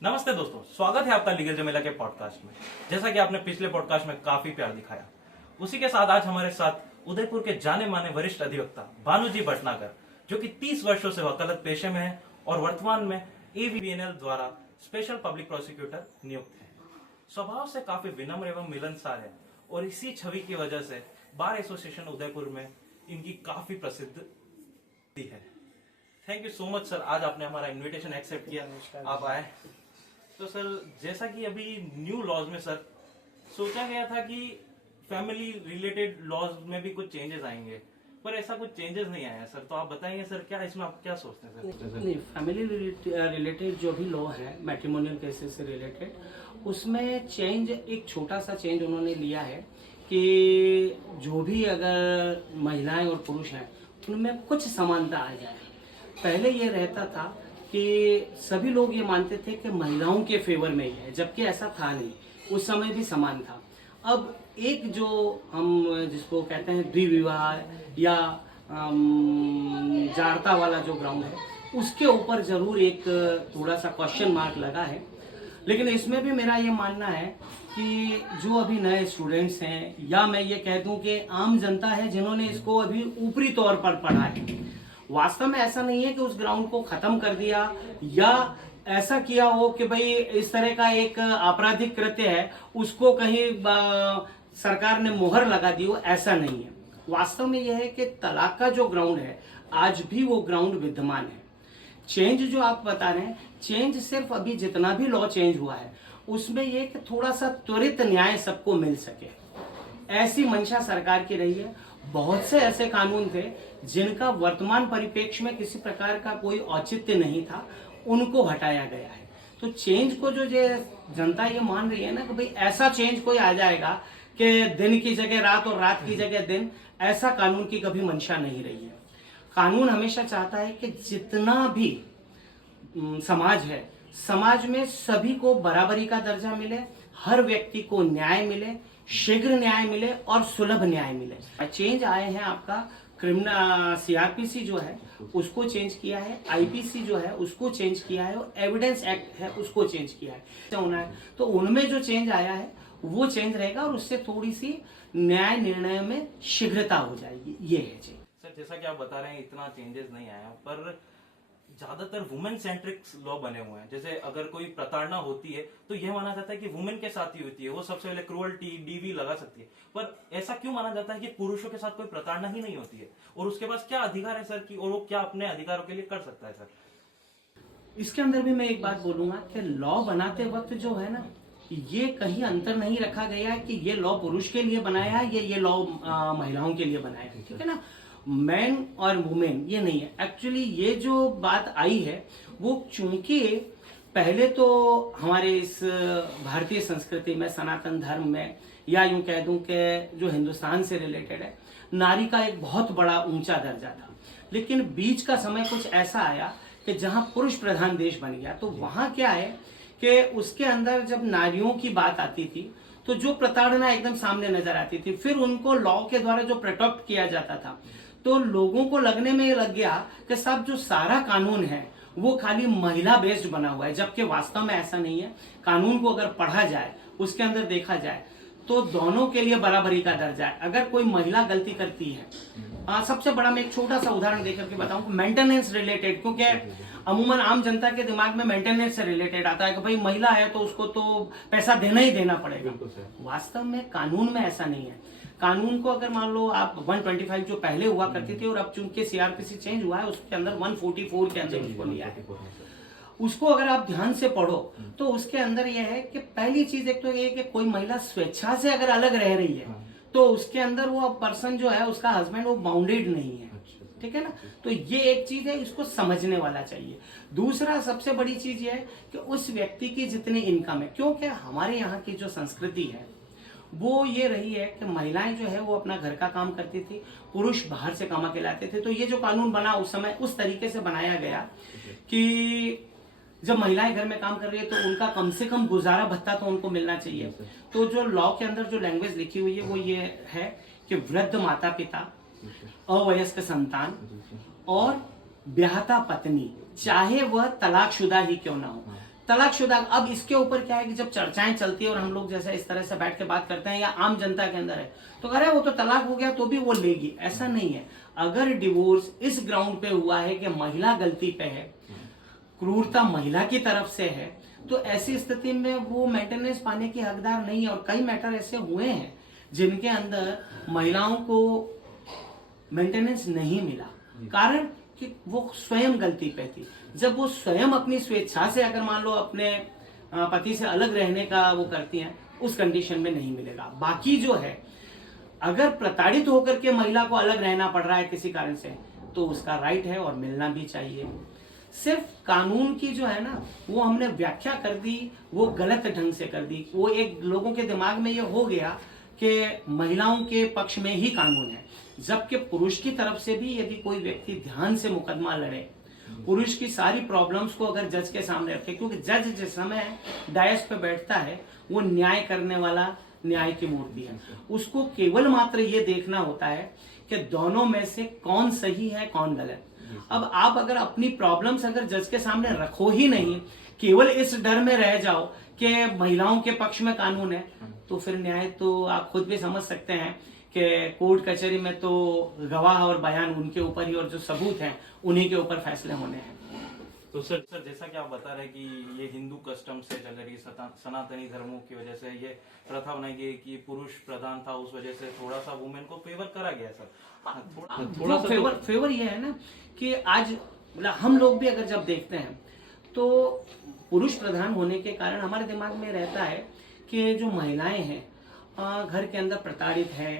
नमस्ते दोस्तों, स्वागत है आपका लीगल जमेला के पॉडकास्ट में। जैसा कि आपने पिछले पॉडकास्ट में काफी प्यार दिखाया, उसी के साथ आज हमारे साथ उदयपुर के जाने माने वरिष्ठ अधिवक्ता भानुजी भटनागर, जो कि 30 वर्षों से वकालत पेशे में है और वर्तमान में AVBNL द्वारा स्पेशल पब्लिक प्रोसिक्यूटर नियुक्त है। स्वभाव से काफी विनम्र एवं मिलनसार है और इसी छवि की वजह से बार एसोसिएशन उदयपुर में इनकी काफी प्रसिद्धि है। Thank you so much sir, आज आपने हमारा इनविटेशन एक्सेप्ट किया, आप आए। तो सर, जैसा कि अभी न्यू लॉज में सर सोचा गया था कि फैमिली रिलेटेड लॉज में भी कुछ चेंजेस आएंगे, पर ऐसा कुछ चेंजेस नहीं आया सर। तो आप बताएंगे सर, क्या इसमें आप क्या सोचते हैं सर? नहीं, फैमिली रिलेटेड जो भी लॉ है मैट्रिमोनियल केसेस से रिलेटेड, उसमें चेंज एक छोटा सा चेंज उन्होंने लिया है कि जो भी अगर महिलाएं और पुरुष हैं उनमें कुछ समानता आ जाए। पहले ये रहता था कि सभी लोग ये मानते थे कि महिलाओं के फेवर में ही है, जबकि ऐसा था नहीं, उस समय भी समान था। अब एक जो हम जिसको कहते हैं द्विविवाह या जाड़ता वाला जो ग्राउंड है, उसके ऊपर जरूर एक थोड़ा सा क्वेश्चन मार्क लगा है। लेकिन इसमें भी मेरा ये मानना है कि जो अभी नए स्टूडेंट्स हैं, या मैं ये कह दूं कि आम जनता है जिन्होंने इसको अभी ऊपरी तौर पर पढ़ा है, वास्तव में ऐसा नहीं है कि उस ग्राउंड को खत्म कर दिया या ऐसा किया हो कि भाई इस तरह का एक आपराधिक कृत्य है उसको कहीं सरकार ने मोहर लगा दी हो, ऐसा नहीं है। वास्तव में यह है कि तलाक का जो ग्राउंड है आज भी वो ग्राउंड विद्यमान है। चेंज जो आप बता रहे हैं, चेंज सिर्फ अभी जितना भी लॉ चेंज हुआ है उसमें ये कि थोड़ा सा त्वरित न्याय सबको मिल सके, ऐसी मंशा सरकार की रही है। बहुत से ऐसे कानून थे जिनका वर्तमान परिप्रेक्ष्य में किसी प्रकार का कोई औचित्य नहीं था, उनको हटाया गया है। तो चेंज को जो जनता ये मान रही है ना कि भाई ऐसा चेंज कोई आ जाएगा कि दिन की जगह रात और रात की जगह दिन, ऐसा कानून की कभी मंशा नहीं रही है। कानून हमेशा चाहता है कि जितना भी समाज है, समाज में सभी को बराबरी का दर्जा मिले, हर व्यक्ति को न्याय मिले, शीघ्र न्याय मिले और सुलभ न्याय मिले। चेंज आए हैं आपका क्रिमिनल CRPC जो है उसको चेंज किया है, IPC जो है उसको चेंज किया है, और एविडेंस एक्ट है उसको चेंज किया है। होना है तो उनमें जो चेंज आया है वो चेंज रहेगा और उससे थोड़ी सी न्याय निर्णय में शीघ्रता हो जाएगी, ये है चेंज। सर, जैसा कि आप बता रहे हैं इतना चेंजेस नहीं आया, पर ज्यादातर वुमेन सेंट्रिक लॉ बने हुए हैं। जैसे अगर कोई प्रताड़ना होती है तो यह माना जाता है कि वुमेन के साथ ही होती है, वो सबसे पहले क्रूअल्टी DV लगा सकती है। पर ऐसा क्यों माना जाता है कि पुरुषों के साथ कोई प्रताड़ना ही नहीं होती है, और उसके पास क्या अधिकार है सर कि और वो क्या अपने अधिकारों के लिए कर सकता है सर? इसके अंदर भी मैं एक बात बोलूंगा कि लॉ बनाते वक्त जो है ना, ये कहीं अंतर नहीं रखा गया है कि ये लॉ पुरुष के लिए बनाया है या ये लॉ महिलाओं के लिए बनाया है, ठीक है ना। मैन और वुमेन ये नहीं है। एक्चुअली ये जो बात आई है वो चूंकि पहले तो हमारे इस भारतीय संस्कृति में, सनातन धर्म में, या यूं कह दूं कि जो हिंदुस्तान से रिलेटेड है, नारी का एक बहुत बड़ा ऊंचा दर्जा था। लेकिन बीच का समय कुछ ऐसा आया कि जहां पुरुष प्रधान देश बन गया, तो वहां क्या है कि उसके अंदर जब नारियों की बात आती थी तो जो प्रताड़ना एकदम सामने नजर आती थी, फिर उनको लॉ के द्वारा जो प्रोटेक्ट किया जाता था, तो लोगों को लगने में लग गया कि सब जो सारा कानून है वो खाली महिला बेस्ड बना हुआ है, जबकि वास्तव में ऐसा नहीं है। कानून को अगर पढ़ा जाए, उसके अंदर देखा जाए तो दोनों के लिए बराबरी का दर्जा है। अगर कोई महिला गलती करती है, सबसे बड़ा मैं एक छोटा सा उदाहरण देकर के बताऊं, मेंटेनेंस रिलेटेड, क्योंकि अमूमन आम जनता के दिमाग में मेंटेनेंस से रिलेटेड आता है कि भाई महिला है तो उसको तो पैसा देना ही देना पड़ेगा। वास्तव में कानून में ऐसा नहीं है। कानून को अगर मान लो आप 125 जो पहले हुआ करती थी, और अब चूंकि CRPC चेंज हुआ है उसके अंदर 144 के अंदर उसको लिया है। उसको अगर आप ध्यान से पढ़ो तो उसके अंदर यह है कि पहली चीज एक तो ये कि कोई महिला स्वेच्छा से अगर अलग रह रही है तो उसके अंदर वो पर्सन जो है, उसका हस्बैंड, वो बाउंडेड नहीं है, ठीक है ना। तो ये एक चीज है, इसको समझने वाला चाहिए। दूसरा सबसे बड़ी चीज ये है कि उस व्यक्ति की जितनी इनकम है, क्योंकि हमारे यहाँ की जो संस्कृति है वो ये रही है कि महिलाएं जो है वो अपना घर का काम करती थी, पुरुष बाहर से कमा के लाते थे। तो ये जो कानून बना उस समय उस तरीके से बनाया गया कि जब महिलाएं घर में काम कर रही है तो उनका कम से कम गुजारा भत्ता तो उनको मिलना चाहिए। तो जो लॉ के अंदर जो लैंग्वेज लिखी हुई है वो ये है कि वृद्ध माता पिता, अवयस्क संतान और ब्याहता पत्नी, चाहे वह तलाकशुदा ही क्यों ना हो, तलाकशुदा, अब इसके ऊपर क्या है कि जब चर्चाएं चलती है और हम लोग जैसे इस तरह से बैठ के बात करते हैं या आम जनता के अंदर है तो कह रहे हैं वो तो तलाक हो गया तो भी वो लेगी, ऐसा नहीं है। अगर डिवोर्स इस ग्राउंड पे हुआ है कि महिला गलती पे है, क्रूरता महिला की तरफ से है, तो ऐसी स्थिति में वो मेंटेनेंस पाने की हकदार नहीं है। और कई मैटर ऐसे हुए हैं जिनके अंदर महिलाओं को मेंटेनेंस नहीं मिला, कारण कि वो स्वयं गलती पे थी। जब वो स्वयं अपनी स्वेच्छा से अगर मान लो अपने पति से अलग रहने का वो करती हैं, उस कंडीशन में नहीं मिलेगा। बाकी जो है, अगर प्रताड़ित होकर के महिला को अलग रहना पड़ रहा है किसी कारण से, तो उसका राइट है और मिलना भी चाहिए। सिर्फ कानून की जो है ना वो हमने व्याख्या कर दी, वो गलत ढंग से कर दी। वो एक लोगों के दिमाग में ये हो गया कि महिलाओं के पक्ष में ही कानून है, जबकि पुरुष की तरफ से भी यदि कोई व्यक्ति ध्यान से मुकदमा लड़े, पुरुष की सारी प्रॉब्लम्स को अगर जज के सामने रखे, क्योंकि जज जिस समय डायस पे बैठता है वो न्याय करने वाला न्याय की मूर्ति है, उसको केवल मात्र ये देखना होता है कि दोनों में से कौन सही है कौन गलत। अब आप अगर अपनी प्रॉब्लम्स अगर जज के सामने रखो ही नहीं, केवल इस डर में रह जाओ कि महिलाओं के पक्ष में कानून है, तो फिर न्याय तो आप खुद भी समझ सकते हैं कि कोर्ट कचहरी में तो गवाह और बयान उनके ऊपर ही और जो सबूत हैं उन्हीं के ऊपर फैसले होने हैं। तो सर जैसा कि आप बता रहे हैं कि ये हिंदू कस्टम से चल रही सनातनी धर्मों की वजह से ये प्रथा बनाई गई कि पुरुष प्रधान था, उस वजह से थोड़ा सा वुमेन को फेवर करा गया सर। थोड़ा सा फेवर ये है ना कि आज हम लोग भी अगर जब देखते हैं तो पुरुष प्रधान होने के कारण हमारे दिमाग में रहता है कि जो महिलाएं हैं घर के अंदर प्रताड़ित है,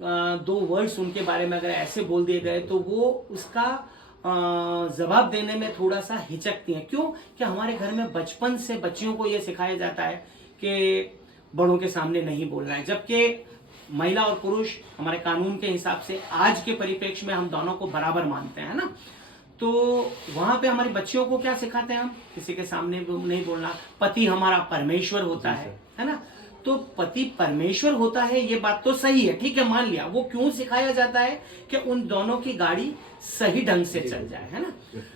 दो वर्ड्स उनके बारे में अगर ऐसे बोल दिए गए तो वो उसका जवाब देने में थोड़ा सा हिचकती हैं। क्यों? कि हमारे घर में बचपन से बच्चियों को ये सिखाया जाता है कि बड़ों के सामने नहीं बोलना है, जबकि महिला और पुरुष हमारे कानून के हिसाब से आज के परिप्रेक्ष्य में हम दोनों को बराबर मानते हैं ना। तो वहां पे हमारी बच्चियों को क्या सिखाते हैं हम? किसी के सामने नहीं बोलना, पति हमारा परमेश्वर होता है ना। तो पति परमेश्वर होता है, ये बात तो सही है, ठीक है, मान लिया। वो क्यों सिखाया जाता है? कि उन दोनों की गाड़ी सही ढंग से चल जाए, है ना।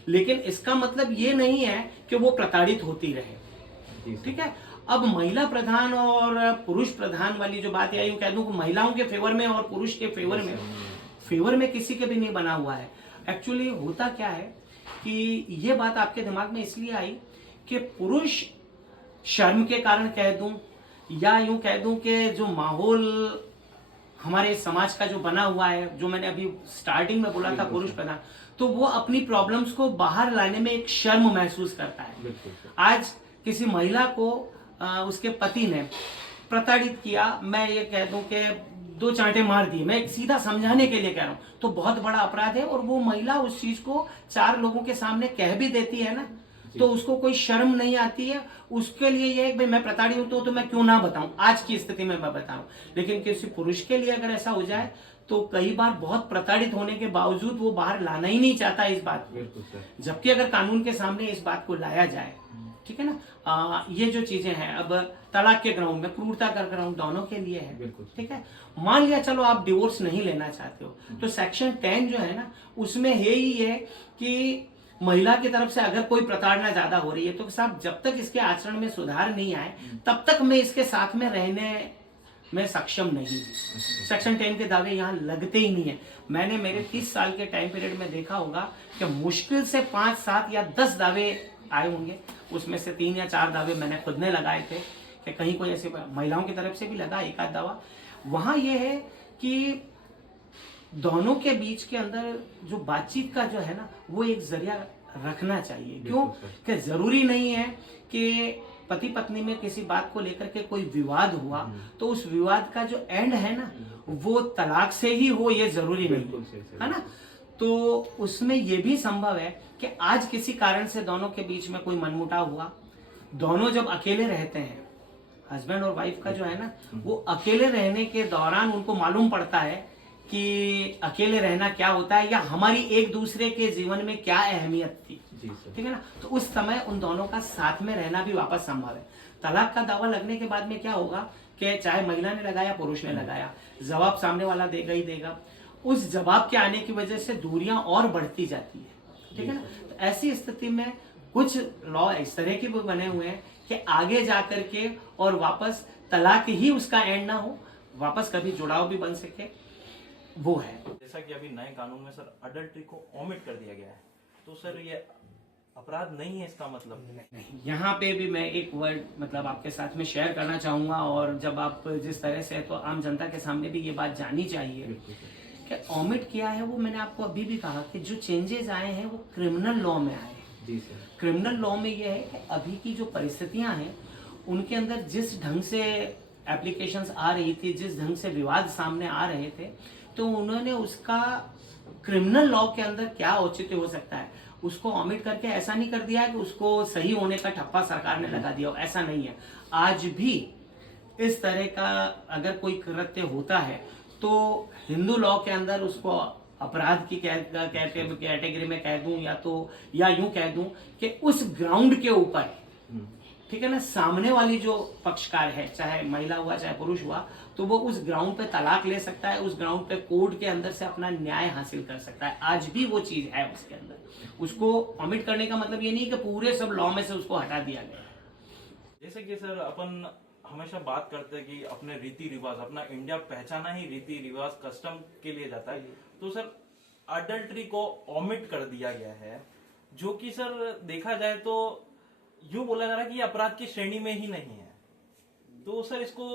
लेकिन इसका मतलब ये नहीं है कि वो प्रताड़ित होती रहे, ठीक है। अब महिला प्रधान और पुरुष प्रधान वाली जो बात है, यूं कह दूं कि महिलाओं के फेवर में और पुरुष के फेवर में किसी के भी नहीं बना हुआ है। एक्चुअली होता क्या है कि ये बात आपके दिमाग में इसलिए आई कि पुरुष शर्म के कारण कह दूं या यूं कह दूं कि जो माहौल हमारे समाज का जो बना हुआ है, जो मैंने अभी स्टार्टिंग में बोला था पुरुष प्रधान, तो वो अपनी प्रॉब्लम्स को बाहर लाने में एक शर्म महसूस करता है। आज किसी महिला को उसके पति ने प्रताड़ित किया, मैं ये कह दूं कि 2 चांटे मार दिए, मैं एक सीधा समझाने के लिए कह रहा हूं, तो बहुत बड़ा अपराध है। और वो महिला उस चीज को 4 लोगों के सामने कह भी देती है ना, तो उसको कोई शर्म नहीं आती है। उसके लिए ये भाई मैं प्रताड़ित हूं तो मैं क्यों ना बताऊं, आज की स्थिति में मैं बताऊं। लेकिन किसी पुरुष के लिए अगर ऐसा हो जाए तो कई बार बहुत प्रताड़ित होने के बावजूद वो बाहर लाना ही नहीं चाहता इस बात को, जबकि अगर कानून के सामने इस बात को लाया जाए, ठीक है ना। ये जो चीजें हैं, अब तलाक के ग्राउंड में, क्रूरता का ग्राउंड दोनों के लिए है, ठीक है। मान लिया चलो आप डिवोर्स नहीं लेना चाहते हो, तो सेक्शन 10 जो है ना उसमें है ही है कि महिला की तरफ से अगर कोई प्रताड़ना ज्यादा हो रही है तो साहब जब तक इसके आचरण में सुधार नहीं आए तब तक मैं इसके साथ में रहने में सक्षम नहीं हूं। सेक्शन 10 के दावे यहाँ लगते ही नहीं है। मैंने मेरे 30 साल के टाइम पीरियड में देखा होगा कि मुश्किल से 5, 7 या 10 दावे आए होंगे, उसमें से 3 या 4 दावे मैंने खुद ने लगाए थे कि कहीं कोई ऐसे महिलाओं की तरफ से भी लगा एक आध दावा। वहां ये है कि दोनों के बीच के अंदर जो बातचीत का जो है ना वो एक जरिया रखना चाहिए। क्यों? कि जरूरी नहीं है कि पति पत्नी में किसी बात को लेकर के कोई विवाद हुआ तो उस विवाद का जो एंड है ना वो तलाक से ही हो, ये जरूरी नहीं है ना। तो उसमें ये भी संभव है कि आज किसी कारण से दोनों के बीच में कोई मनमुटाव हुआ, दोनों जब अकेले रहते हैं, हस्बैंड और वाइफ का जो है ना वो अकेले रहने के दौरान उनको मालूम पड़ता है कि अकेले रहना क्या होता है या हमारी एक दूसरे के जीवन में क्या अहमियत थी, ठीक है ना। तो उस समय उन दोनों का साथ में रहना भी वापस संभव है। तलाक का दावा लगने के बाद में क्या होगा कि चाहे महिला ने लगाया पुरुष ने लगाया, जवाब सामने वाला देगा ही देगा। उस जवाब के आने की वजह से दूरियां और बढ़ती जाती है, ठीक है ना। तो ऐसी स्थिति में कुछ लॉ इस तरह के भी बने हुए हैं कि आगे जा करके और वापस तलाक ही उसका एंड ना हो, वापस कभी जुड़ाव भी बन सके, वो है। जैसा कि अभी नए कानून में सर अडल्ट्री को ओमिट कर दिया गया है, तो सर ये अपराध नहीं है इसका मतलब? नहीं, यहाँ पे भी मैं एक वर्ड मतलब आपके साथ में शेयर करना चाहूंगा, और जब आप जिस तरह से, तो आम जनता के सामने भी ये बात जानी चाहिए कि ओमिट किया है वो, मैंने आपको अभी भी कहा कि जो चेंजेस आए हैं वो क्रिमिनल लॉ में आए हैं। जी सर। क्रिमिनल लॉ में ये है कि अभी की जो परिस्थितियां हैं उनके अंदर जिस ढंग से एप्लीकेशंस आ रही थी, जिस ढंग से विवाद सामने आ रहे थे, तो उन्होंने उसका क्रिमिनल लॉ के अंदर क्या औचित्य हो सकता है उसको ऑमिट करके ऐसा नहीं कर दिया है कि उसको सही होने का ठप्पा सरकार ने लगा दिया हो, ऐसा नहीं है। आज भी इस तरह का अगर कोई कृत्य होता है तो हिंदू लॉ के अंदर उसको अपराध की कैटेगरी में कह दूं, या यूं कह दूं कि उस ग्राउंड के ऊपर, ठीक है ना, सामने वाली जो पक्षकार है, चाहे महिला हुआ चाहे पुरुष हुआ, तो वो उस ग्राउंड पे तलाक ले सकता है, उस ग्राउंड पे कोर्ट के अंदर से अपना न्याय हासिल कर सकता है। आज भी वो चीज है उसके अंदर। उसको ऑमिट करने का मतलब ये नहीं कि पूरे सब लॉ में से उसको हटा दिया गया। जैसे कि सर अपन हमेशा बात करते हैं कि अपने रीति रिवाज, अपना इंडिया पहचाना ही रीति रिवाज कस्टम के लिए जाता है, तो सर अडल्ट्री को ऑमिट कर दिया गया है, जो कि सर देखा जाए तो यूं बोला जा रहा है कि ये अपराध की श्रेणी में ही नहीं है। तो सर इसको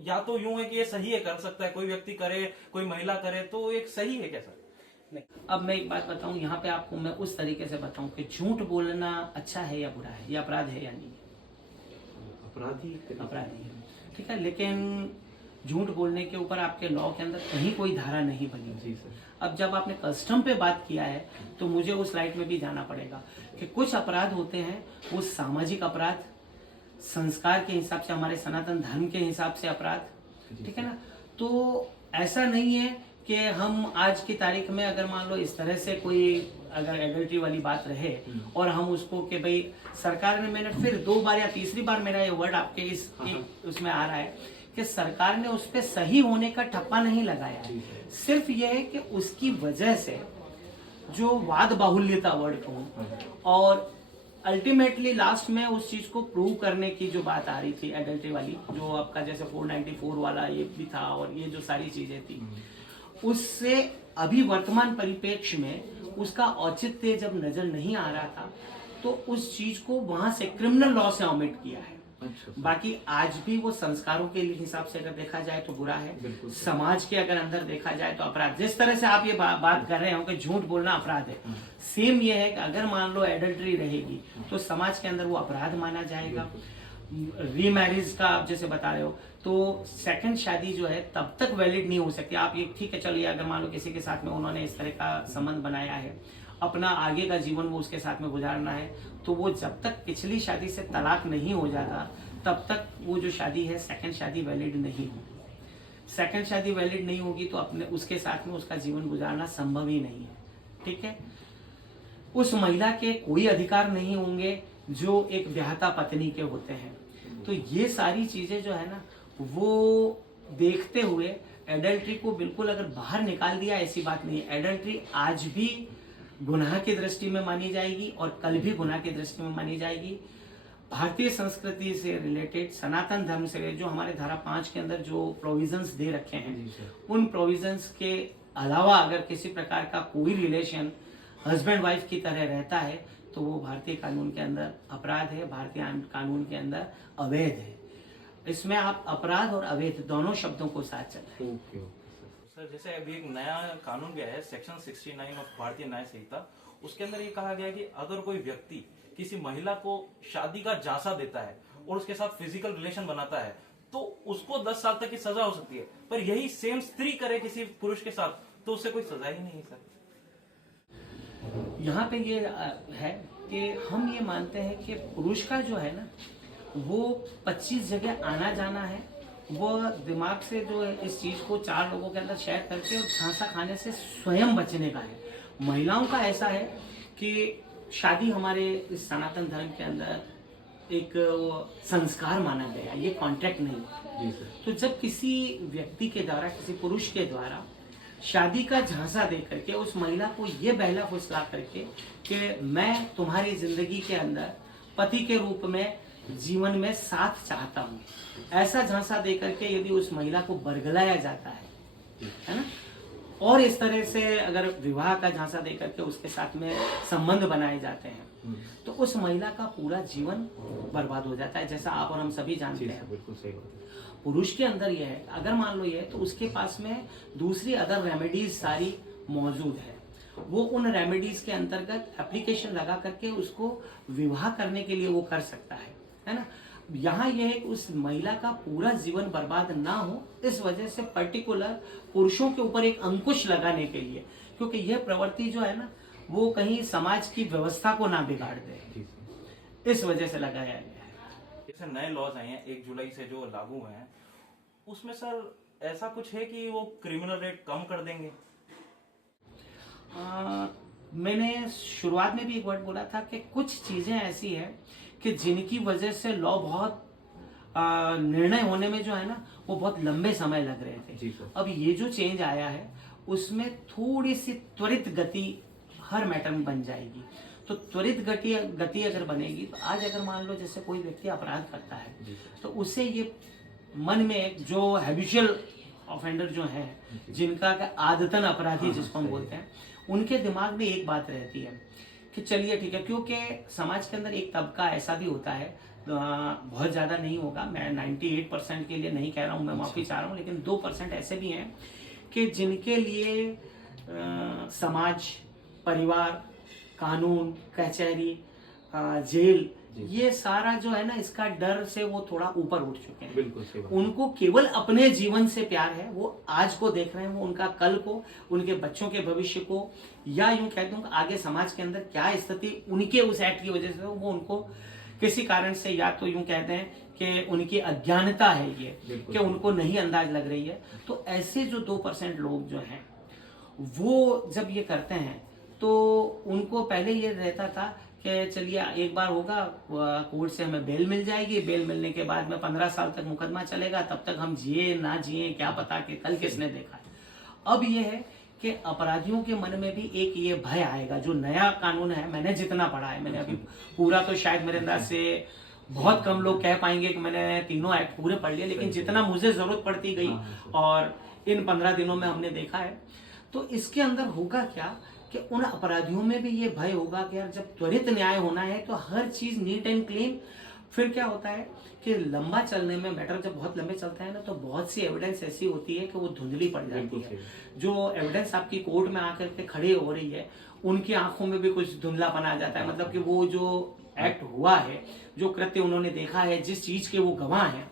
या तो यूं है कि ये सही है, कर सकता है, कोई व्यक्ति करे, कोई महिला करे, तो एक सही है क्या सर? नहीं, अब मैं एक बात बताऊं यहाँ पे आपको, मैं उस तरीके से बताऊं कि झूठ बोलना अच्छा है या बुरा है, या अपराध है या नहीं है? अपराधी है, ठीक है। लेकिन झूठ बोलने के ऊपर आपके लॉ के अंदर कहीं कोई धारा नहीं बनी। जी सर। अब जब आपने कस्टम पे बात किया है तो मुझे उस लाइट में भी जाना पड़ेगा कि कुछ अपराध होते हैं वो सामाजिक अपराध, संस्कार के हिसाब से, हमारे सनातन धर्म के हिसाब से अपराध, ठीक है ना। तो ऐसा नहीं है कि हम आज की तारीख में अगर मान लो इस तरह से कोई अगर एडल्ट्री वाली बात रहे और हम उसको कि भाई सरकार ने, मैंने फिर 2 बार या तीसरी बार मेरा ये वर्ड आपके इस उसमें आ रहा है कि सरकार ने उस पर सही होने का ठप्पा नहीं लगाया, सिर्फ यह है कि उसकी वजह से जो वाद बाहुल्यता वर्ड कहूं, और अल्टीमेटली लास्ट में उस चीज को प्रूव करने की जो बात आ रही थी एडल्ट्री वाली, जो आपका जैसे 494 वाला ये भी था और ये जो सारी चीजें थी, उससे अभी वर्तमान परिप्रेक्ष्य में उसका औचित्य जब नजर नहीं आ रहा था तो उस चीज को वहां से क्रिमिनल लॉ से ऑमिट किया है। बाकी आज भी वो संस्कारों के हिसाब से अगर देखा जाए तो बुरा है, समाज के अगर अंदर देखा जाए तो अपराध। जिस तरह से आप ये बात कर रहे हो कि झूठ बोलना अपराध है, सेम ये है कि अगर मान लो एडल्ट्री रहेगी तो समाज के अंदर वो अपराध माना जाएगा। रीमैरिज का आप जैसे बता रहे हो, तो सेकंड शादी जो है तब तक वैलिड नहीं हो सकती। आप ये ठीक है, चलिए अगर मान लो किसी के साथ में उन्होंने इस तरह का संबंध बनाया है, अपना आगे का जीवन वो उसके साथ में गुजारना है, तो वो जब तक पिछली शादी से तलाक नहीं हो जाता तब तक वो जो शादी है सेकंड शादी वैलिड नहीं होगी। सेकंड शादी वैलिड नहीं होगी तो अपने उसके साथ में उसका जीवन गुजारना संभव ही नहीं है, ठीक है। उस महिला के कोई अधिकार नहीं होंगे जो एक ब्याहता पत्नी के होते हैं। तो ये सारी चीजें जो है ना, वो देखते हुए एडल्ट्री को बिल्कुल अगर बाहर निकाल दिया, ऐसी बात नहीं है। एडल्ट्री आज भी गुनाह की दृष्टि में मानी जाएगी और कल भी गुनाह की दृष्टि में मानी जाएगी। भारतीय संस्कृति से रिलेटेड, सनातन धर्म से जो हमारे धारा 5 के अंदर जो प्रोविजंस दे रखे हैं, उन प्रोविजंस के अलावा अगर किसी प्रकार का कोई रिलेशन हस्बैंड वाइफ की तरह रहता है तो वो भारतीय कानून के अंदर अपराध है, भारतीय कानून के अंदर अवैध है। इसमें आप अपराध और अवैध दोनों शब्दों को साथ चलाएं। सर जैसे अभी एक नया कानून गया है, सेक्शन 69 ऑफ भारतीय न्याय संहिता, उसके अंदर ये कहा गया है कि अगर कोई व्यक्ति किसी महिला को शादी का झांसा देता है और उसके साथ फिजिकल रिलेशन बनाता है तो उसको 10 साल तक की सजा हो सकती है, पर यही सेम स्त्री करे किसी पुरुष के साथ तो उससे कोई सजा ही नहीं है सर। यहाँ पे ये है कि हम ये मानते हैं कि पुरुष का जो है ना, वो 25 जगह आना जाना है, वो दिमाग से जो है इस चीज को 4 लोगों के अंदर शेयर करके और झांसा खाने से स्वयं बचने का है। महिलाओं का ऐसा है कि शादी हमारे इस सनातन धर्म के अंदर एक वो संस्कार माना गया, ये कॉन्ट्रैक्ट नहीं है। तो जब किसी व्यक्ति के द्वारा, किसी पुरुष के द्वारा शादी का झांसा दे करके उस महिला को ये बहला फुसला करके कि मैं तुम्हारी जिंदगी के अंदर पति के रूप में जीवन में साथ चाहता हूँ, ऐसा झांसा दे करके यदि उस महिला को बरगलाया जाता है ना, और इस तरह से अगर विवाह का झांसा दे करके उसके साथ में संबंध बनाए जाते हैं तो उस महिला का पूरा जीवन बर्बाद हो जाता है, जैसा आप और हम सभी जानते हैं। बिल्कुल सही बात है। पुरुष के अंदर यह है, अगर मान लो ये है तो उसके पास में दूसरी अदर रेमेडीज सारी मौजूद है, वो उन रेमेडीज के अंतर्गत एप्लीकेशन लगा करके उसको विवाह करने के लिए वो कर सकता है ना। यहाँ यह है कि उस महिला का पूरा जीवन बर्बाद ना हो, इस वजह से पर्टिकुलर पुरुषों के ऊपर एक अंकुश लगाने के लिए, क्योंकि यह प्रवृत्ति जो है ना वो कहीं समाज की व्यवस्था को ना बिगाड़ दे, इस वजह से लगाया गया है। जैसे नए लॉज आए हैं 1 जुलाई से जो लागू हुए हैं, उसमें सर ऐसा कुछ है कि वो क्रिमिनल रेट कम कर देंगे? मैंने शुरुआत में भी एक वर्ड बोला था कि कुछ चीजें ऐसी है कि जिनकी वजह से लॉ बहुत निर्णय होने में जो है ना वो बहुत लंबे समय लग रहे थे। अब ये जो चेंज आया है उसमें थोड़ी सी त्वरित गति हर मैटर में बन जाएगी। तो त्वरित गति अगर बनेगी तो आज अगर मान लो जैसे कोई व्यक्ति अपराध करता है तो उसे ये मन में जो हैबिचुअल ऑफेंडर जो है, जिनका आदतन अपराधी जिसको हम बोलते हैं, उनके दिमाग में एक बात रहती है कि चलिए ठीक है, क्योंकि समाज के अंदर एक तबका ऐसा भी होता है, बहुत ज़्यादा नहीं होगा, मैं 98% के लिए नहीं कह रहा हूँ, मैं माफ़ी चाह रहा हूँ, लेकिन 2% ऐसे भी हैं कि जिनके लिए समाज, परिवार, कानून, कचहरी, जेल, ये सारा जो है ना इसका डर से वो थोड़ा ऊपर उठ चुके हैं। बिल्कुल। उनको केवल अपने जीवन से प्यार है, वो आज को देख रहे हैं, वो उनका कल को, उनके बच्चों के भविष्य को, या यूं कह दूं आगे समाज के अंदर क्या स्थिति उनके उस एक्ट की वजह से वो उनको किसी कारण से, या तो यूं कहते हैं कि उनकी अज्ञानता है ये कि उनको नहीं अंदाज लग रही है। तो ऐसे जो 2% लोग जो हैं वो जब ये करते हैं तो उनको पहले ये रहता था कि चलिए एक बार होगा, कोर्ट से हमें बेल मिल जाएगी, बेल मिलने के बाद में 15 साल तक मुकदमा चलेगा, तब तक हम जिए ना जिए क्या पता कि कल किसने देखा है। अब ये है कि अपराधियों के मन में भी एक ये भय आएगा। जो नया कानून है, मैंने जितना पढ़ा है, मैंने अभी पूरा तो शायद मेरे अंदाज से बहुत कम लोग कह पाएंगे कि मैंने तीनों एक्ट पूरे पढ़ लिए, लेकिन जितना मुझे जरूरत पड़ती गई और इन 15 दिनों में हमने देखा है, तो इसके अंदर होगा क्या कि उन अपराधियों में भी ये भय होगा कि यार जब त्वरित न्याय होना है तो हर चीज नीट एंड क्लीन। फिर क्या होता है कि लंबा चलने में मैटर जब बहुत लंबे चलता है ना तो बहुत सी एविडेंस ऐसी होती है कि वो धुंधली पड़ जाती है। जो एविडेंस आपकी कोर्ट में आकर के खड़ी हो रही है उनकी आंखों में भी कुछ धुंधलापन आ जाता है, मतलब कि वो जो एक्ट हुआ है, जो कृत्य उन्होंने देखा है, जिस चीज के वो गवाह हैं,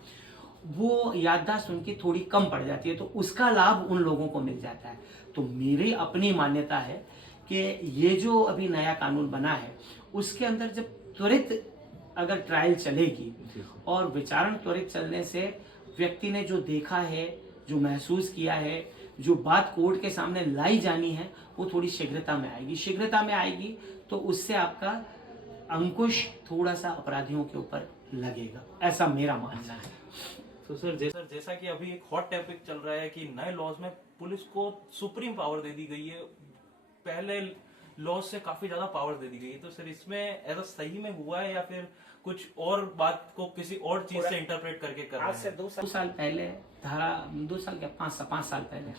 वो याददाश्त उनकी थोड़ी कम पड़ जाती है, तो उसका लाभ उन लोगों को मिल जाता है। तो मेरी अपनी मान्यता है कि ये जो अभी नया कानून बना है उसके अंदर जब त्वरित अगर ट्रायल चलेगी और विचारण त्वरित चलने से व्यक्ति ने जो देखा है, जो महसूस किया है, जो बात कोर्ट के सामने लाई जानी है, वो थोड़ी शीघ्रता में आएगी। शीघ्रता में आएगी तो उससे आपका अंकुश थोड़ा सा अपराधियों के ऊपर लगेगा, ऐसा मेरा मानना है। तो सर जैसा कि अभी एक हॉट टॉपिक चल रहा है कि नए लॉज में पुलिस को सुप्रीम पावर दे दी गई है, पहले लॉज से काफी ज्यादा पावर दे दी गई है, तो सर इसमें ऐसा सही में हुआ है या फिर कुछ और बात को किसी और चीज से इंटरप्रेट करके कर रहे हैं? आज से 2 साल पहले धारा 2 साल क्या 5 साल पहले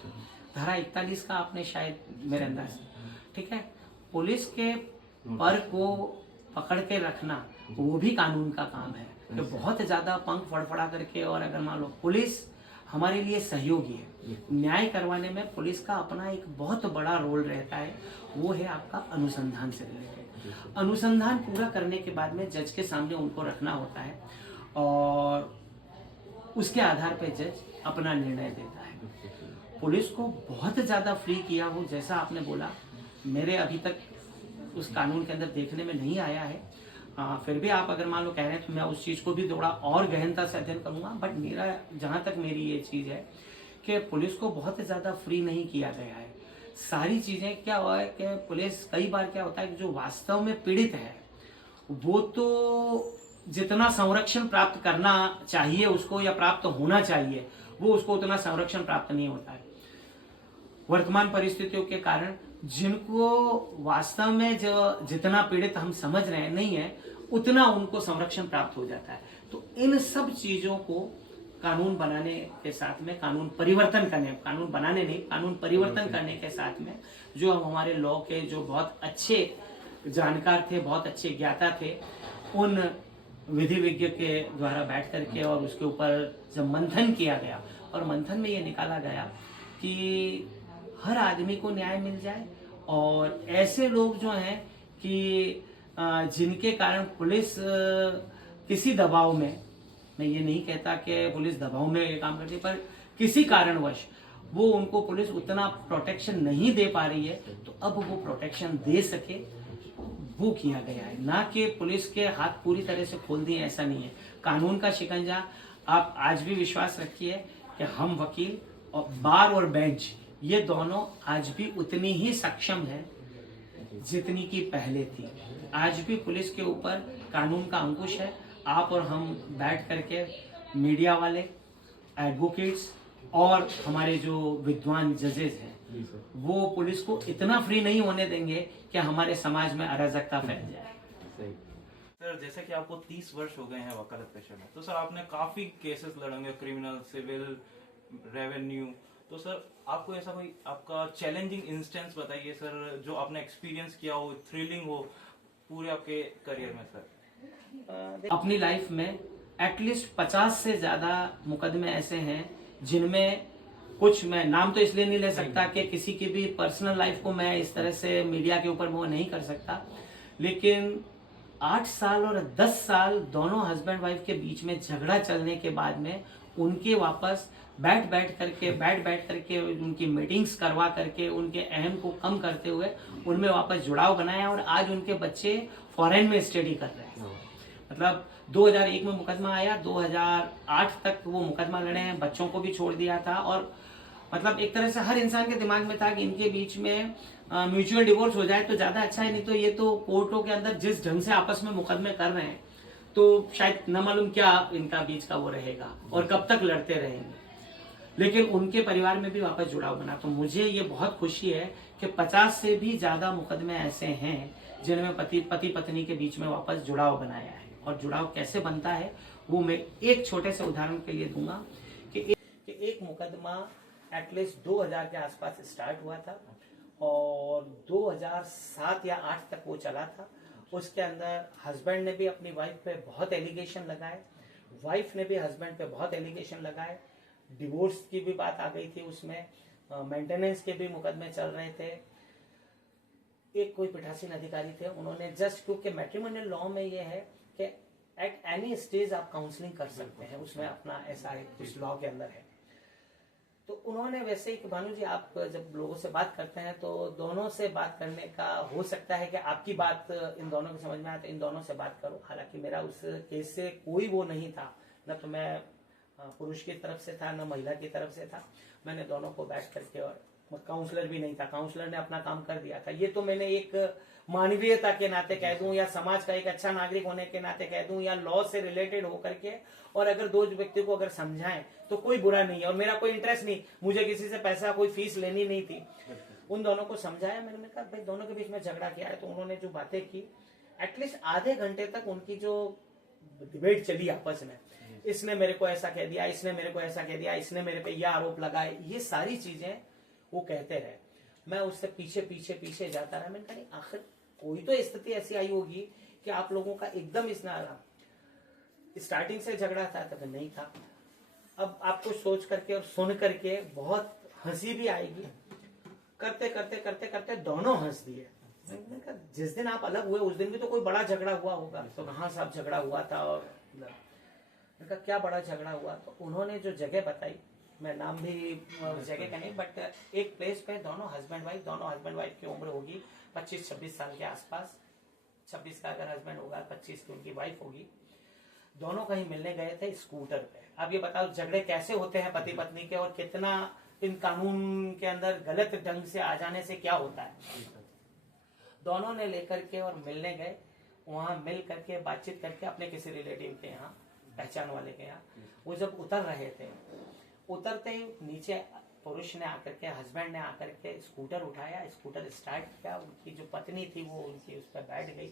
धारा 41 का आपने शायद मेरे अंदाज से, ठीक है, पुलिस के पर को पकड़ के रखना वो भी कानून का काम है। तो बहुत ज्यादा पंख फड़फड़ा करके, और अगर मान लो पुलिस हमारे लिए सहयोगी है, न्याय करवाने में पुलिस का अपना एक बहुत बड़ा रोल रहता है, वो है आपका अनुसंधान से रिलेटेड। अनुसंधान पूरा करने के बाद में जज के सामने उनको रखना होता है और उसके आधार पर जज अपना निर्णय देता है। पुलिस को बहुत ज्यादा फ्री किया हो, जैसा आपने बोला, मेरे अभी तक उस कानून के अंदर देखने में नहीं आया है। फिर भी आप अगर मान लो कह रहे हैं तो मैं उस चीज़ को भी थोड़ा और गहनता से अध्ययन करूंगा, बट मेरा जहाँ तक मेरी ये चीज़ है कि पुलिस को बहुत ज़्यादा फ्री नहीं किया गया है। सारी चीज़ें क्या हुआ है कि पुलिस कई बार क्या होता है कि जो वास्तव में पीड़ित है वो तो जितना संरक्षण प्राप्त करना चाहिए उसको या प्राप्त होना चाहिए वो उसको उतना संरक्षण प्राप्त नहीं होता है। वर्तमान परिस्थितियों के कारण जिनको वास्तव में जो जितना पीड़ित हम समझ रहे हैं नहीं है, उतना उनको संरक्षण प्राप्त हो जाता है। तो इन सब चीजों को कानून बनाने के साथ में, कानून परिवर्तन करने, कानून बनाने नहीं, कानून परिवर्तन करने के साथ में जो हमारे लॉ के जो बहुत अच्छे जानकार थे, बहुत अच्छे ज्ञाता थे, उन विधि विज्ञ के द्वारा बैठ करके और उसके ऊपर जब मंथन किया गया और मंथन में ये निकाला गया कि हर आदमी को न्याय मिल जाए और ऐसे लोग जो हैं कि जिनके कारण पुलिस किसी दबाव में, मैं ये नहीं कहता कि पुलिस दबाव में ये काम करती, पर किसी कारणवश वो उनको पुलिस उतना प्रोटेक्शन नहीं दे पा रही है, तो अब वो प्रोटेक्शन दे सके, वो किया गया है। ना कि पुलिस के हाथ पूरी तरह से खोल दिए, ऐसा नहीं है। कानून का शिकंजा, आप आज भी विश्वास रखिए कि हम वकील और बार और बेंच ये दोनों आज भी उतनी ही सक्षम है जितनी की पहले थी। आज भी पुलिस के ऊपर कानून का अंकुश है। आप और हम बैठ करके, मीडिया वाले, एडवोकेट्स और हमारे जो विद्वान जजेस हैं, वो पुलिस को इतना फ्री नहीं होने देंगे कि हमारे समाज में अराजकता फैल जाए। सर, जैसे कि आपको 30 वर्ष हो गए हैं वकालत पेशे में, तो सर आपने काफी केसेस लड़े होंगे, क्रिमिनल, सिविल, रेवेन्यू। तो सर आपको ऐसा कोई आपका चैलेंजिंग इंस्टेंस बताइए सर, जो आपने एक्सपीरियंस किया हो, थ्रिलिंग हो पूरे आपके करियर में सर। अपनी लाइफ में एटलीस्ट 50 से ज्यादा मुकदमे ऐसे हैं जिनमें कुछ, मैं नाम तो इसलिए नहीं ले सकता कि किसी की भी पर्सनल लाइफ को मैं इस तरह से मीडिया के ऊपर वो नहीं कर सकता, लेकिन 8 साल और 10 साल दोनों हस्बैंड वाइफ के बीच में झगड़ा चलने के बाद में उनके वापस बैठ करके उनकी मीटिंग्स करवा करके उनके अहम को कम करते हुए उनमें वापस जुड़ाव बनाया और आज उनके बच्चे फॉरेन में स्टडी कर रहे हैं। मतलब 2001 में मुकदमा आया, 2008 तक वो मुकदमा लड़े हैं, बच्चों को भी छोड़ दिया था और मतलब एक तरह से हर इंसान के दिमाग में था कि इनके बीच में म्यूचुअल डिवोर्स हो जाए तो ज्यादा अच्छा है, नहीं तो ये तो कोर्टों के अंदर जिस ढंग से आपस में मुकदमे कर रहे हैं तो शायद न मालूम क्या इनका बीच का वो रहेगा और कब तक लड़ते रहेंगे। लेकिन उनके परिवार में भी वापस जुड़ाव बना, तो मुझे ये बहुत खुशी है कि 50 से भी ज्यादा मुकदमे ऐसे हैं जिनमें पति पत्नी के बीच में वापस जुड़ाव बनाया है। और जुड़ाव कैसे बनता है वो मैं एक छोटे से उदाहरण के लिए दूंगा कि एक मुकदमा एटलीस्ट 2000 के आसपास स्टार्ट हुआ था और 2007 या 8 तक वो चला था। उसके अंदर हस्बैंड ने भी अपनी वाइफ पे बहुत एलिगेशन लगाए, वाइफ ने भी हस्बैंड पे बहुत एलिगेशन लगाए, डिवोर्स की भी बात आ गई थी उसमें, मेंटेनेंस के भी मुकदमे चल रहे थे। एक कोई पीठासीन अधिकारी थे, उन्होंने जस्ट, क्योंकि मैट्रिमोनियल लॉ में ये है कि एट एनी स्टेज आप काउंसलिंग कर सकते हैं, उसमें अपना ऐसा है, इस लॉ के अंदर है। तो उन्होंने वैसे ही, भानु जी आप जब लोगों से बात करते हैं तो दोनों से बात करने का हो सकता है कि आपकी बात इन दोनों की समझ में आए तो इन दोनों से बात करो। हालांकि मेरा उस केस से कोई वो नहीं था, न तो मैं पुरुष की तरफ से था न महिला की तरफ से था। मैंने दोनों को बैठ करके, और काउंसलर भी नहीं था, काउंसलर ने अपना काम कर दिया था। ये तो मैंने एक मानवीयता के नाते कह दूं या समाज का एक अच्छा नागरिक होने के नाते कह दूं या लॉ से रिलेटेड होकर के, और अगर दो व्यक्ति को अगर समझाएं तो कोई बुरा नहीं है। और मेरा कोई इंटरेस्ट नहीं, मुझे किसी से पैसा, कोई फीस लेनी नहीं थी। उन दोनों को समझाया, मैंने कहा भाई दोनों के बीच में झगड़ा किया है, तो उन्होंने जो बातें की एटलीस्ट आधे घंटे तक उनकी जो डिबेट चली आपस में, इसने मेरे को ऐसा कह दिया, इसने मेरे को ऐसा कह दिया, इसने मेरे पे यह आरोप लगाए, ये सारी चीजें वो कहते रहे। मैं उससे पीछे पीछे पीछे जाता रहा। मैंने कहा आखिर कोई तो स्थिति ऐसी आई होगी कि आप लोगों का एकदम स्टार्टिंग से झगड़ा था, तब नहीं था। अब आपको सोच करके और सुन करके बहुत हंसी भी आएगी। करते करते करते करते दोनों हंस दिए। मैंने कहा जिस दिन आप अलग हुए उस दिन भी तो कोई बड़ा झगड़ा हुआ होगा। तो हाँ साहब झगड़ा हुआ था। और मैंने कहा क्या बड़ा झगड़ा हुआ? तो उन्होंने जो जगह बताई, मैं नाम भी जगह का नहीं, बट एक प्लेस पे दोनों हस्बैंड वाइफ की उम्र होगी 25-26 साल के आसपास। 26 का अगर हस्बैंड होगा, 25 की उनकी वाइफ होगी। दोनों कहीं मिलने गए थे स्कूटर पे। अब ये बताओ झगड़े कैसे होते हैं पति पत्नी के, और कितना इन कानून के अंदर गलत ढंग से आ जाने से क्या होता है। दोनों ने लेकर के और मिलने गए, वहां मिल करके बातचीत करके अपने किसी रिलेटिव के यहाँ, पहचान वाले के यहाँ, वो जब उतर रहे थे, उतरते ही नीचे पुरुष ने आकर के, हस्बैंड ने आकर के स्कूटर उठाया, स्कूटर स्टार्ट किया, उनकी जो पत्नी थी वो उनकी उस पर बैठ गई,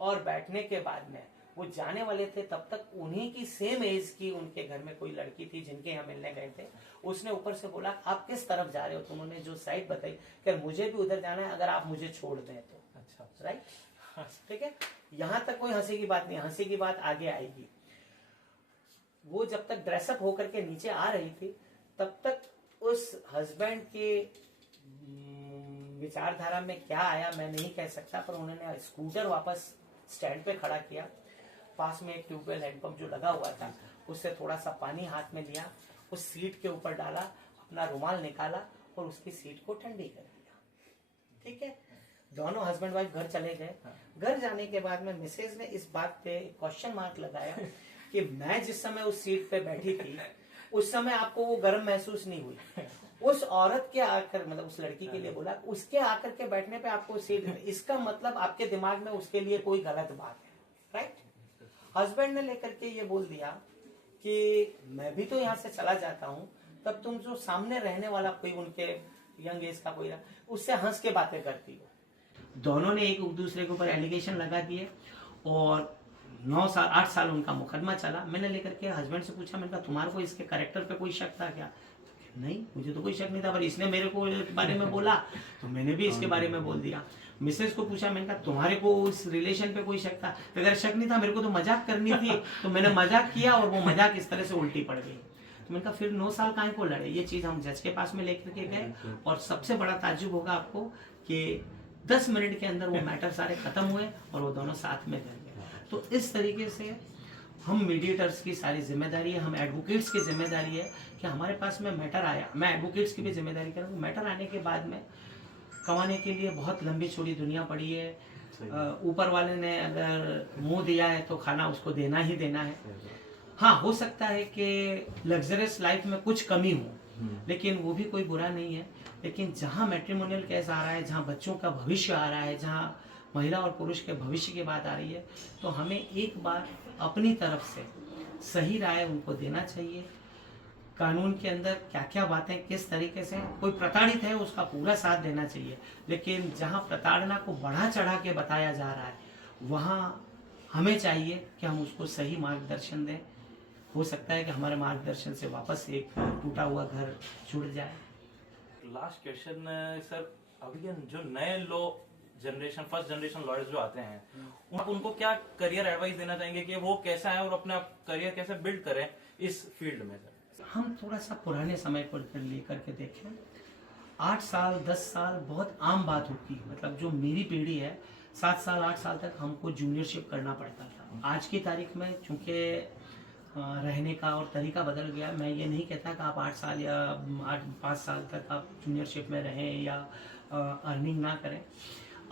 और बैठने के बाद में वो जाने वाले थे, तब तक उन्हीं की सेम एज की उनके घर में कोई लड़की थी जिनके यहाँ मिलने गए थे। उसने ऊपर से बोला, आप किस तरफ जा रहे हो? तो उन्होंने जो साइड बताई कि मुझे भी उधर जाना है, अगर आप मुझे छोड़ दें तो। अच्छा, राइट, ठीक है। यहां तक कोई हंसी की बात नहीं, हंसी की बात आगे आएगी। वो जब तक ड्रेसअप होकर के नीचे आ रही थी, तब तक उस हस्बैंड के विचारधारा में क्या आया मैं नहीं कह सकता, पर उन्होंने स्कूटर वापस स्टैंड पे खड़ा किया, पास में एक ट्यूबवेल हैंडपंप जो लगा हुआ था उससे थोड़ा सा पानी हाथ में लिया, उस सीट के ऊपर डाला, अपना रुमाल निकाला और उसकी सीट को ठंडी कर दिया। ठीक है, दोनों हस्बैंड वाइफ घर चले गए। घर जाने के बाद में मिसेज ने इस बात पे क्वेश्चन मार्क लगाया कि मैं जिस समय उस सीट पे बैठी थी उस समय आपको वो गर्म महसूस नहीं हुई, उस औरत के आकर, मतलब उस लड़की के लिए बोला, उसके आकर के बैठने पे आपको सीट, इसका मतलब आपके दिमाग में उसके लिए कोई गलत बात है। राइट, हस्बैंड ने लेकर के ये बोल दिया कि मैं भी तो यहाँ से चला जाता हूँ, तब तुम जो सामने रहने वाला कोई उनके यंग एज का कोई उससे हंस के बातें करती हो। दोनों ने एक दूसरे के ऊपर एलिगेशन लगा दिए और 8 साल उनका मुकदमा चला। मैंने लेकर के हस्बैंड से पूछा, मैंने कहा तुम्हारे को इसके कैरेक्टर पे कोई शक था क्या? नहीं, मुझे तो कोई शक नहीं था, पर इसने मेरे को बारे में बोला तो मैंने भी इसके बारे में बोल दिया। मिसेस को पूछा, मैंने कहा तुम्हारे को उस रिलेशन पे कोई शक था? तो अगर शक नहीं था, मेरे को तो मजाक करनी थी, तो मैंने मजाक किया और वो मजाक इस तरह से उल्टी पड़ गई। तो मैंने कहा फिर 9 साल काहे को लड़े? ये चीज हम जज के पास में लेकर के गए और सबसे बड़ा ताज्जुब होगा आपको कि 10 मिनट के अंदर वो मैटर सारे खत्म हुए और वो दोनों साथ में रह गए। तो इस तरीके से हम मीडिएटर्स की सारी जिम्मेदारी है, हम एडवोकेट्स की जिम्मेदारी है कि हमारे पास में मैटर आया, मैं एडवोकेट्स की भी जिम्मेदारी कर रहा हूँ। मैटर आने के बाद में कमाने के लिए बहुत लंबी चौड़ी दुनिया पड़ी है। ऊपर वाले ने अगर मुंह दिया है तो खाना उसको देना ही देना है। हाँ, हो सकता है कि लग्जरियस लाइफ में कुछ कमी हो, लेकिन वो भी कोई बुरा नहीं है। लेकिन जहाँ मैट्रिमोनियल केस आ रहा है, जहाँ बच्चों का भविष्य आ रहा है, जहाँ महिला और पुरुष के भविष्य की बात आ रही है, तो हमें एक बार अपनी तरफ से सही राय उनको देना चाहिए। कानून के अंदर क्या क्या बातें किस तरीके से, कोई प्रताड़ित है उसका पूरा साथ देना चाहिए, लेकिन जहाँ प्रताड़ना को बढ़ा चढ़ा के बताया जा रहा है वहाँ हमें चाहिए कि हम उसको सही मार्गदर्शन दें। हो सकता है कि हमारे मार्गदर्शन से वापस एक टूटा हुआ घर जुड़ जाए। लास्ट क्वेश्चन सर, अभी जो नए law generation, first generation lawyers जो आते हैं, उनको क्या करियर एडवाइस देना चाहेंगे कि वो कैसा है और अपना करियर कैसे बिल्ड करें इस फील्ड में? सर, हम थोड़ा सा पुराने समय को लेकर के देखें। 8 साल 10 साल बहुत आम बात होती है, मतलब जो मेरी पीढ़ी है 7 साल 8 साल तक हमको जूनियरशिप करना पड़ता था। आज की तारीख में चूंकि रहने का और तरीका बदल गया, मैं ये नहीं कहता कि आप 8 साल या 5 साल तक आप जूनियरशिप में रहें या अर्निंग ना करें।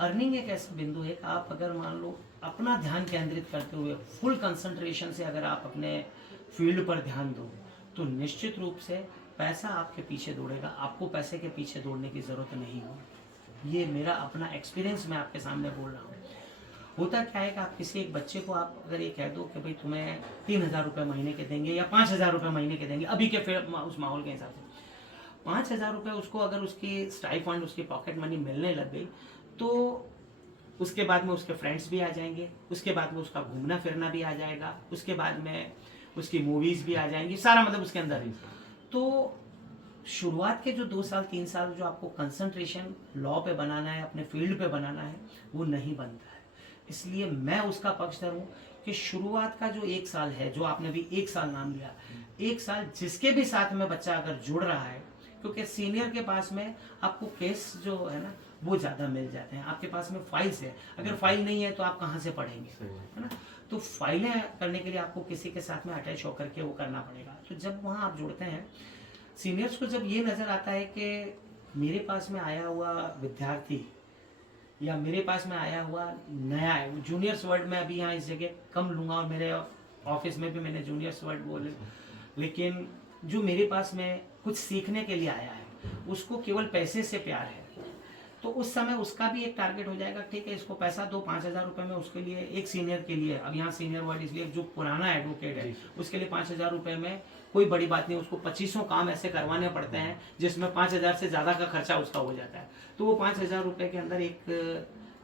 अर्निंग एक ऐसा बिंदु है कि आप अगर मान लो अपना ध्यान केंद्रित करते हुए फुल कंसंट्रेशन से अगर आप अपने फील्ड पर ध्यान दो तो निश्चित रूप से पैसा आपके पीछे दौड़ेगा, आपको पैसे के पीछे दौड़ने की ज़रूरत नहीं होगी। ये मेरा अपना एक्सपीरियंस मैं आपके सामने बोल रहा हूँ। होता क्या है कि आप किसी एक बच्चे को आप अगर ये कह दो कि भाई तुम्हें 3,000 रुपये महीने के देंगे या 5,000 रुपये महीने के देंगे, अभी के फिर उस माहौल के हिसाब से 5,000 रुपये उसको अगर उसकी स्टाइपेंड, उसकी पॉकेट मनी मिलने लग गई तो उसके बाद में उसके फ्रेंड्स भी आ जाएंगे, उसके बाद में उसका घूमना फिरना भी आ जाएगा, उसके बाद में उसकी मूवीज भी आ जाएंगी, सारा मतलब उसके अंदर ही। तो शुरुआत के जो 2 साल 3 साल जो आपको कंसंट्रेशन लॉ पे बनाना है, अपने फील्ड पे बनाना है, वो नहीं बनता है। इसलिए मैं उसका पक्षधर हूँ कि शुरुआत का जो 1 साल है, जो आपने भी 1 साल नाम लिया, 1 साल जिसके भी साथ में बच्चा अगर जुड़ रहा है, क्योंकि सीनियर के पास में आपको केस जो है ना वो ज़्यादा मिल जाते हैं, आपके पास में फाइल्स है, अगर फाइल नहीं है तो आप कहाँ से पढ़ेंगे, है ना। तो फाइलें करने के लिए आपको किसी के साथ में अटैच होकर के वो करना पड़ेगा। तो जब वहाँ आप जुड़ते हैं, सीनियर्स को जब ये नज़र आता है कि मेरे पास में आया हुआ विद्यार्थी या मेरे पास में आया हुआ नया है, जूनियर्स वर्ड में अभी यहाँ इस जगह कम लूँगा और मेरे ऑफिस में भी मैंने जूनियर्स वर्ड बोले, लेकिन जो मेरे पास में कुछ सीखने के लिए आया है उसको केवल पैसे से प्यार है, तो उस समय उसका भी एक टारगेट हो जाएगा, ठीक है इसको पैसा दो 5,000 रुपए में उसके लिए, एक सीनियर के लिए, अब यहाँ सीनियर वर्ड इसलिए जो पुराना एडवोकेट है उसके लिए 5,000 रुपए में कोई बड़ी बात नहीं, उसको 2500 काम ऐसे करवाने पड़ते हैं जिसमें 5,000 से ज्यादा का खर्चा उसका हो जाता है। तो वो 5,000 रुपए के अंदर एक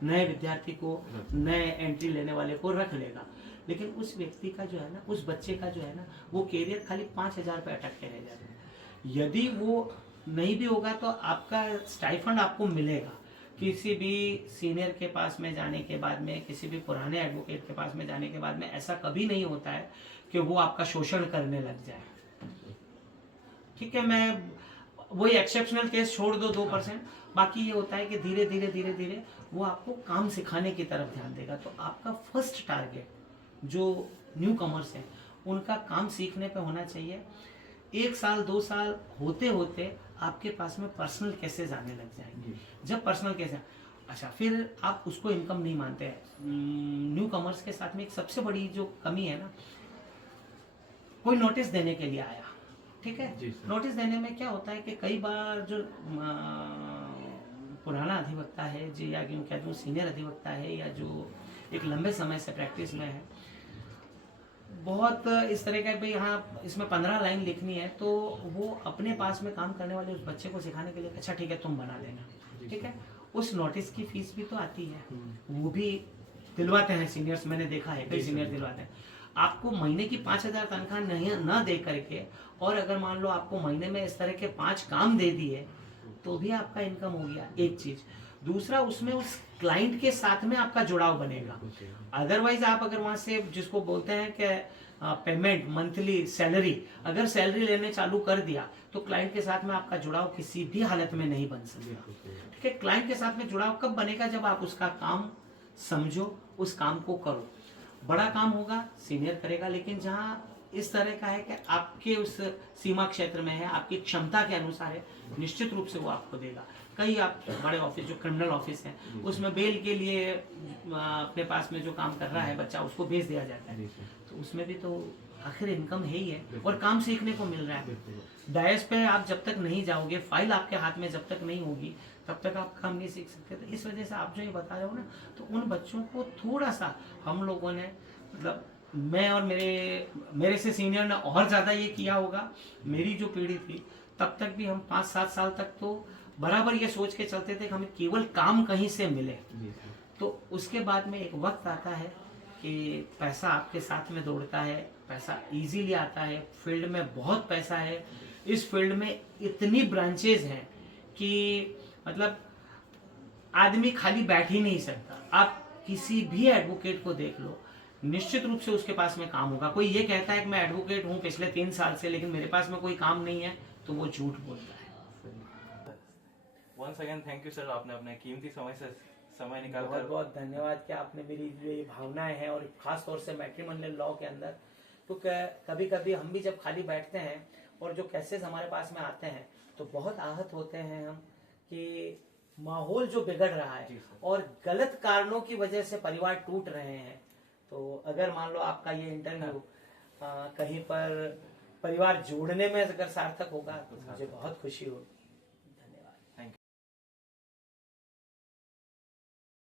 नए विद्यार्थी को, नए एंट्री लेने वाले को रख लेगा। लेकिन उस व्यक्ति का जो है ना, उस बच्चे का जो है ना, वो कैरियर खाली 5,000 पे अटक के रह जाता है। यदि वो नहीं भी होगा तो आपका स्टाइफंड आपको मिलेगा। किसी भी सीनियर के पास में जाने के बाद में, किसी भी पुराने एडवोकेट के पास में जाने के बाद में ऐसा कभी नहीं होता है कि वो आपका शोषण करने लग जाए। ठीक है, मैं वही एक्सेप्शनल केस छोड़ दो 2%, बाकी ये होता है कि धीरे धीरे धीरे धीरे वो आपको काम सिखाने की तरफ ध्यान देगा। तो आपका फर्स्ट टारगेट जो न्यू कमर्स हैं उनका काम सीखने पे होना चाहिए। 1 साल 2 साल होते होते आपके पास में पर्सनल केसेस आने लग जाएंगे। जब पर्सनल केस, अच्छा फिर आप उसको इनकम नहीं मानते हैं। न्यू कमर्स के साथ में एक सबसे बड़ी जो कमी है ना, कोई नोटिस देने के लिए आया, ठीक है, नोटिस देने में क्या होता है कि कई बार जो पुराना अधिवक्ता है जी, या क्यों कह दूँ सीनियर अधिवक्ता है, या जो एक लंबे समय से प्रैक्टिस में है, बहुत इस तरह का भाई हाँ इसमें 15 लाइन लिखनी है, तो वो अपने पास में काम करने वाले उस बच्चे को सिखाने के लिए अच्छा ठीक है तुम बना देना, ठीक है, उस नोटिस की फीस भी तो आती है, वो भी दिलवाते हैं सीनियर्स, मैंने देखा है कई सीनियर दिलवाते हैं। आपको महीने की 5,000 तनख्वाह नहीं न दे करके, और अगर मान लो आपको महीने में इस तरह के 5 काम दे दिए तो भी आपका इनकम हो गया, एक चीज। दूसरा, उसमें उस क्लाइंट के साथ में आपका जुड़ाव बनेगा। अदरवाइज आप अगर वहां से जिसको बोलते हैं कि पेमेंट मंथली सैलरी, अगर सैलरी लेने चालू कर दिया तो क्लाइंट के साथ में आपका जुड़ाव किसी भी हालत में नहीं बन सकता। ठीक है, क्लाइंट के साथ में जुड़ाव कब बनेगा? जब आप उसका काम समझो, उस काम को करो। बड़ा काम होगा सीनियर करेगा, लेकिन जहाँ इस तरह का है कि आपके उस सीमा क्षेत्र में है, आपकी क्षमता के अनुसार है, निश्चित रूप से वो आपको देगा। कई आप बड़े ऑफिस जो क्रिमिनल ऑफिस हैं उसमें बेल के लिए अपने पास में जो काम कर रहा है बच्चा उसको भेज दिया जाता है, तो उसमें भी तो आखिर इनकम है ही है और काम सीखने को मिल रहा है। डायस पे आप जब तक नहीं जाओगे, फाइल आपके हाथ में जब तक नहीं होगी तब तक आप काम नहीं सीख सकते। तो इस वजह से आप जो ये बता रहे हो ना, तो उन बच्चों को थोड़ा सा हम लोगों ने, मतलब मैं और मेरे से सीनियर ने और ज्यादा ये किया होगा। मेरी जो पीढ़ी थी तब तक भी हम 5-7 साल तक तो बराबर ये सोच के चलते थे कि हमें केवल काम कहीं से मिले। तो उसके बाद में एक वक्त आता है कि पैसा आपके साथ में दौड़ता है, पैसा इजीली आता है, फील्ड में बहुत पैसा है, इस फील्ड में इतनी ब्रांचेज हैं कि मतलब आदमी खाली बैठ ही नहीं सकता। आप किसी भी एडवोकेट को देख लो, निश्चित रूप से उसके पास में काम होगा। कोई ये कहता है कि मैं एडवोकेट हूँ पिछले 3 साल से, लेकिन मेरे पास में कोई काम नहीं है, तो वो झूठ बोलता है। Once again thank you sir, आपने अपने कीमती समय से समय निकाल बहुत कर बहुत धन्यवाद कि आपने मेरी जो ये भावनाएं हैं, और खास तौर से मैट्रिमोनियल लॉ के अंदर, तो कभी कभी हम भी जब खाली बैठते हैं और जो केसेस हमारे पास में आते हैं तो बहुत आहत होते हैं हम कि माहौल जो बिगड़ रहा है और गलत कारणों की वजह से परिवार टूट रहे हैं। तो अगर मान लो आपका ये इंटरव्यू कहीं पर परिवार जोड़ने में अगर सार्थक होगा तो मुझे बहुत खुशी होगी।